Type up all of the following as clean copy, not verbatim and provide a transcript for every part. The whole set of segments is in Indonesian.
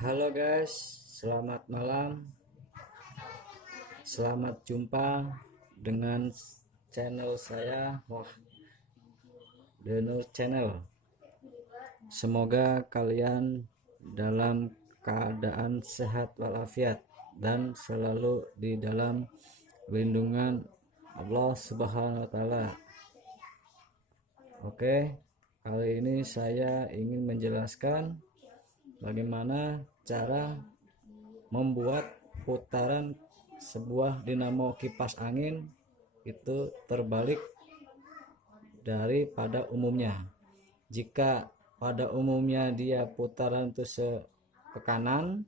Halo guys, selamat malam. Selamat jumpa dengan channel saya, The Nur Channel. Semoga kalian dalam keadaan sehat walafiat dan selalu di dalam lindungan Allah Subhanahu wa taala. Oke, kali ini saya ingin menjelaskan bagaimana cara membuat putaran sebuah dinamo kipas angin itu terbalik daripada umumnya. Jika pada umumnya dia putaran itu ke kanan,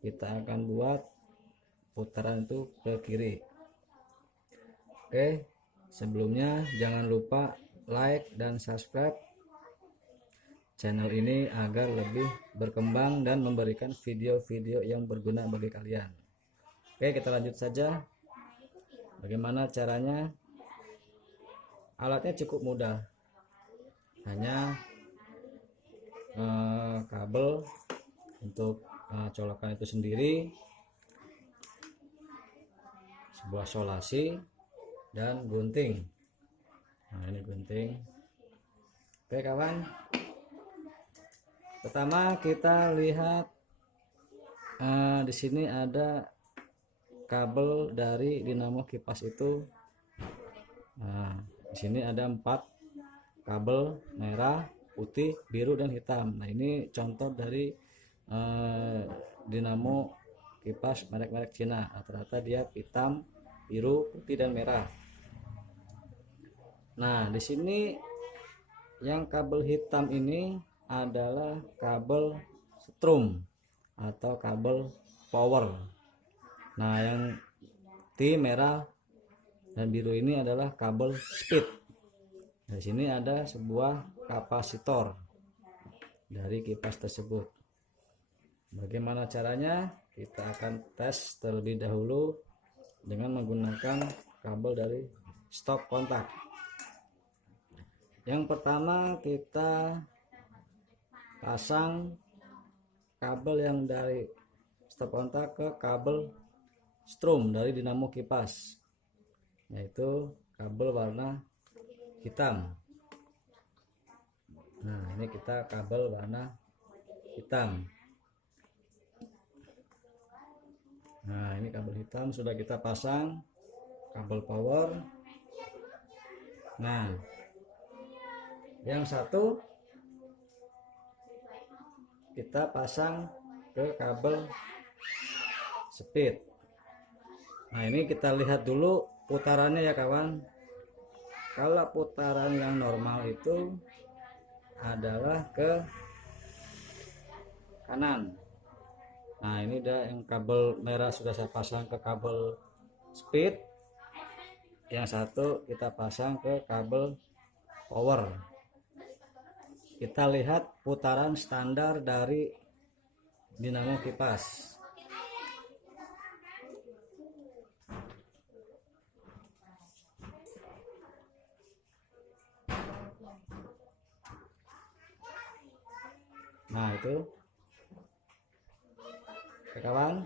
kita akan buat putaran itu ke kiri. Oke, sebelumnya jangan lupa like dan subscribe channel ini agar lebih berkembang dan memberikan video-video yang berguna bagi kalian. Oke, kita lanjut saja. Bagaimana caranya? Alatnya cukup mudah, hanya kabel untuk colokan itu sendiri, sebuah solasi, dan gunting. Nah, ini gunting. Oke kawan, pertama kita lihat di sini ada kabel dari dinamo kipas itu. Nah, di sini ada 4 kabel, merah, putih, biru, dan hitam. Nah, ini contoh dari dinamo kipas merek-merek Cina. Rata-rata dia hitam, biru, putih, dan merah. Nah, di sini yang kabel hitam ini adalah kabel strum atau kabel power. Nah, yang merah dan biru ini adalah kabel speed. Di sini ada sebuah kapasitor dari kipas tersebut. Bagaimana caranya? Kita akan tes terlebih dahulu dengan menggunakan kabel dari stop kontak. Yang pertama kita pasang kabel yang dari stop kontak ke kabel strum dari dinamo kipas, yaitu kabel warna hitam. Nah, ini kita kabel warna hitam. Nah, ini kabel hitam sudah kita pasang, kabel power. Nah, yang satu kita pasang ke kabel speed. Nah, ini kita lihat dulu putarannya ya kawan. Kalau putaran yang normal itu adalah ke kanan. Nah, ini udah yang kabel merah sudah saya pasang ke kabel speed. Yang satu kita pasang ke kabel power. Kita lihat putaran standar dari dinamo kipas. Nah, itu kawan,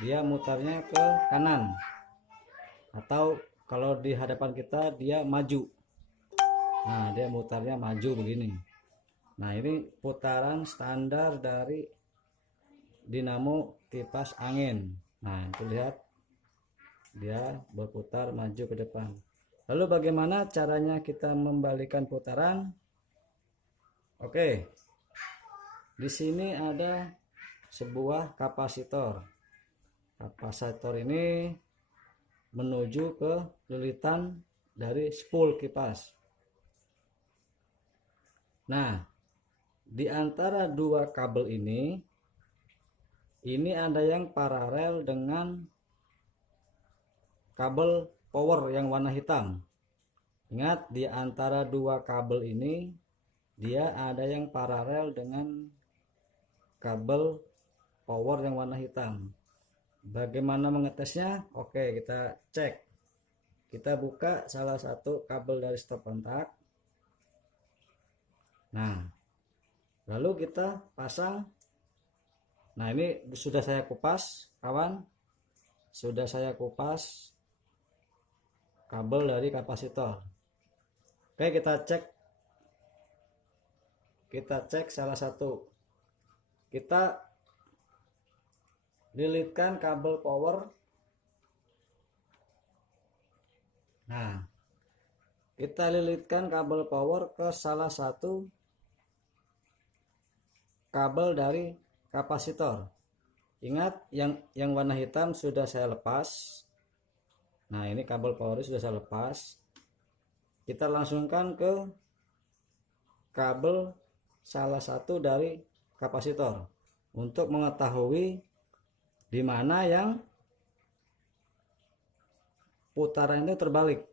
dia mutarnya ke kanan, atau kalau di hadapan kita dia maju. Nah, dia mutarnya maju begini. Nah, ini putaran standar dari dinamo kipas angin. Nah, itu lihat dia berputar maju ke depan. Lalu bagaimana caranya kita membalikan putaran? Oke, di sini ada sebuah kapasitor. Kapasitor ini menuju ke lilitan dari spool kipas. Nah, di antara dua kabel ini ada yang paralel dengan kabel power yang warna hitam. Ingat, di antara dua kabel ini dia ada yang paralel dengan kabel power yang warna hitam. Bagaimana mengetesnya? Oke, kita cek. Kita buka salah satu kabel dari stop kontak. Nah, lalu kita pasang Nah, ini sudah saya kupas, kawan. Sudah saya kupas kabel dari kapasitor. Oke, kita cek salah satu. Kita lilitkan kabel power. Nah, kita lilitkan kabel power ke salah satu kabel dari kapasitor. Ingat, yang warna hitam sudah saya lepas. Nah, ini kabel power sudah saya lepas. Kita langsungkan ke kabel salah satu dari kapasitor untuk mengetahui di mana yang putaran itu terbalik.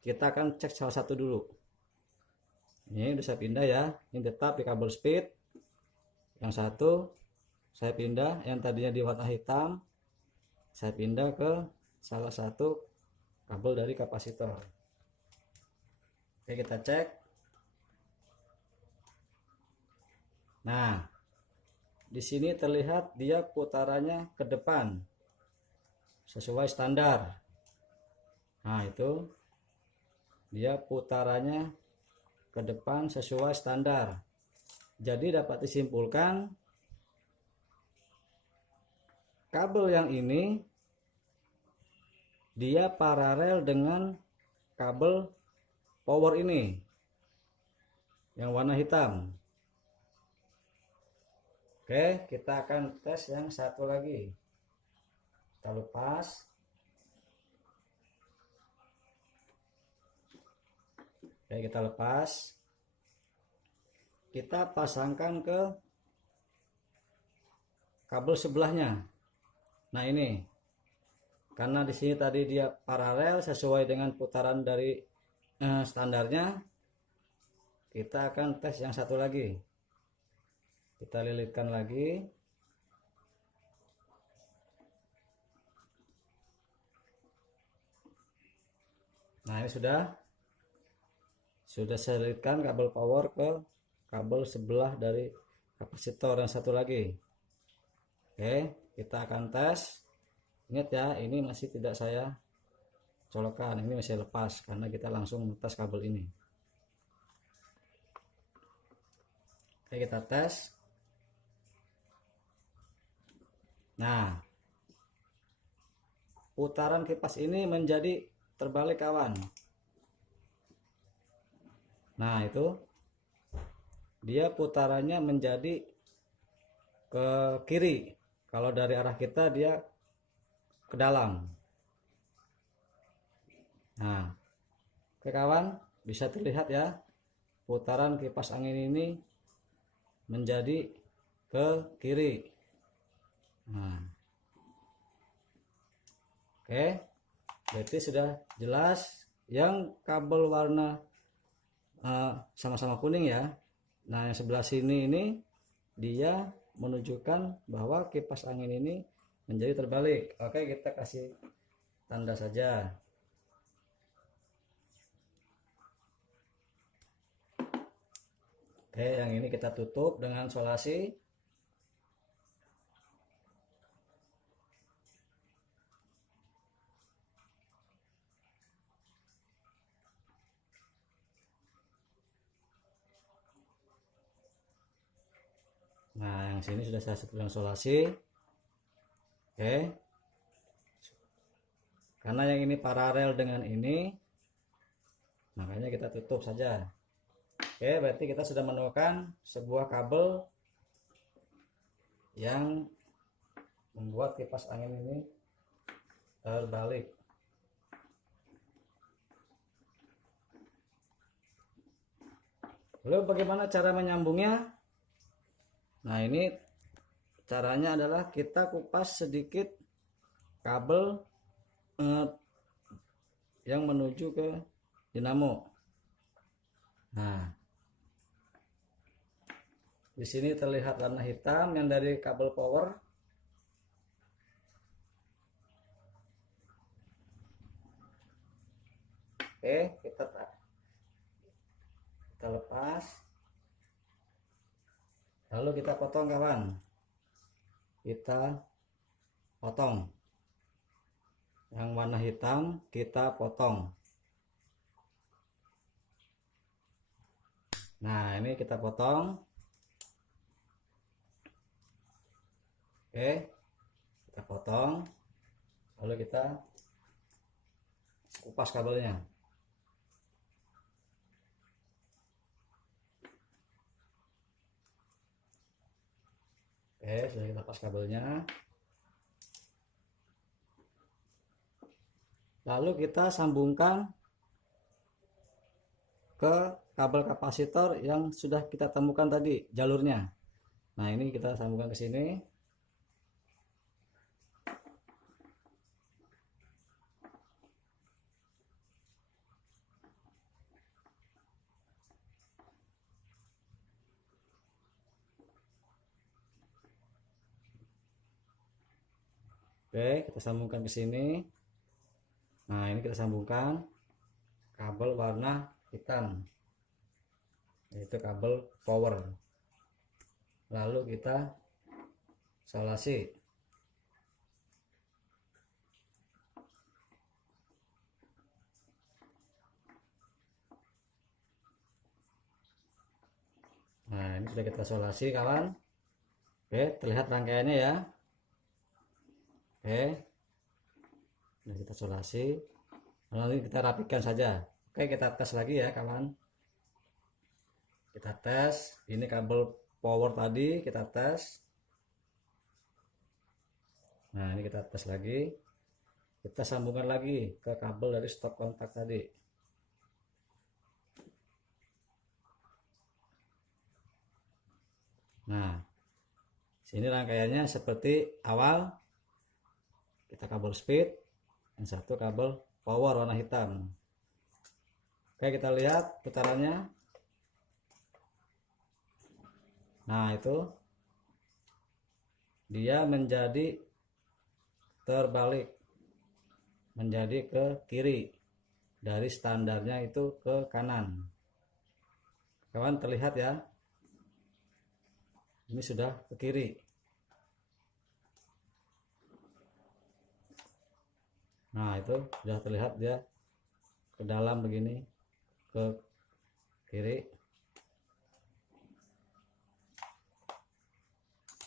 Kita akan cek salah satu dulu. Ini udah saya pindah ya. Ini tetap di kabel speed. Yang satu saya pindah, yang tadinya di warna hitam saya pindah ke salah satu kabel dari kapasitor. Oke, kita cek. Nah, di sini terlihat dia putarannya ke depan sesuai standar. Nah, itu dia putarannya ke depan sesuai standar. Jadi dapat disimpulkan kabel yang ini dia paralel dengan kabel power ini yang warna hitam. Oke, kita akan tes yang satu lagi. Kita lepas. Oke, kita lepas. Kita pasangkan ke kabel sebelahnya. Nah, ini karena di sini tadi dia paralel sesuai dengan putaran dari standarnya, kita akan tes yang satu lagi. Kita lilitkan lagi. Nah, ini sudah saya lilitkan kabel power ke kabel sebelah dari kapasitor yang satu lagi. Oke, kita akan tes. Ingat ya, ini masih tidak saya colokkan, ini masih lepas karena kita langsung tes kabel ini. Oke, kita tes. Nah, putaran kipas ini menjadi terbalik, kawan. Nah, itu dia putarannya menjadi ke kiri. Kalau dari arah kita dia ke dalam. Nah, oke kawan, bisa terlihat ya, putaran kipas angin ini menjadi ke kiri. Nah, oke, berarti sudah jelas yang kabel warna sama-sama kuning ya. Nah, yang sebelah sini ini dia menunjukkan bahwa kipas angin ini menjadi terbalik. Oke, kita kasih tanda saja. Oke, yang ini kita tutup dengan solasi. Nah, yang sini sudah saya tutup dengan solasi. Oke, karena yang ini paralel dengan ini, makanya kita tutup saja. Oke, berarti kita sudah menemukan sebuah kabel yang membuat kipas angin ini terbalik. Lalu bagaimana cara menyambungnya? Nah, ini caranya adalah kita kupas sedikit kabel yang menuju ke dinamo. Nah, di sini terlihat warna hitam yang dari kabel power. Oke, kita lepas. Lalu kita potong, kawan. kita potong, yang warna hitam kita potong. Nah, ini kita potong. Oke, kita potong, lalu kita kupas kabelnya. Oke, sudah kita pas kabelnya. Lalu kita sambungkan ke kabel kapasitor yang sudah kita temukan tadi jalurnya. Nah, ini kita sambungkan ke sini. Oke, kita sambungkan ke sini. Nah, ini kita sambungkan kabel warna hitam, yaitu kabel power. Lalu kita solasi. Nah, ini sudah kita solasi, kawan. Oke, terlihat rangkaiannya ya. Oke, sudah kita solasi. Lalu kita rapikan saja. Oke, kita tes lagi ya, kawan. Kita tes. Ini kabel power tadi kita tes. Nah, ini kita tes lagi. Kita sambungkan lagi ke kabel dari stop kontak tadi. Nah, sini rangkaiannya seperti awal. Kita kabel speed, yang satu kabel power warna hitam. Oke, kita lihat putarannya. Nah, itu dia menjadi terbalik, menjadi ke kiri, dari standarnya itu ke kanan. Kawan, terlihat ya, ini sudah ke kiri. Nah, itu sudah terlihat dia ke dalam begini, ke kiri.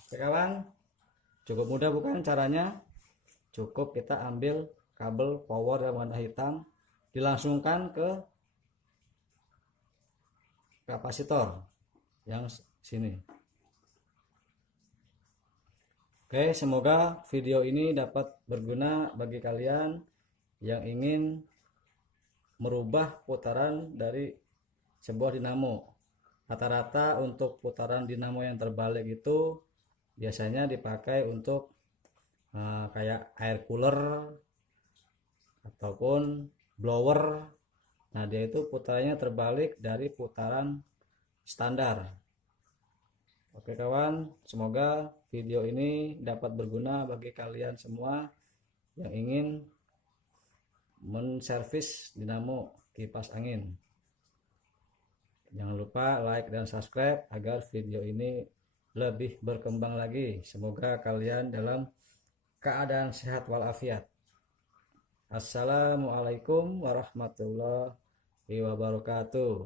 Oke, kawan, cukup mudah bukan caranya? Cukup kita ambil kabel power yang warna hitam, dilangsungkan ke kapasitor yang sini. Oke, semoga video ini dapat berguna bagi kalian yang ingin merubah putaran dari sebuah dinamo. Rata-rata untuk putaran dinamo yang terbalik itu biasanya dipakai untuk kayak air cooler ataupun blower. Nah, dia itu putarannya terbalik dari putaran standar. Oke, kawan, semoga video ini dapat berguna bagi kalian semua yang ingin menservis dinamo kipas angin. Jangan lupa like dan subscribe agar video ini lebih berkembang lagi. Semoga kalian dalam keadaan sehat walafiat. Assalamualaikum warahmatullahi wabarakatuh.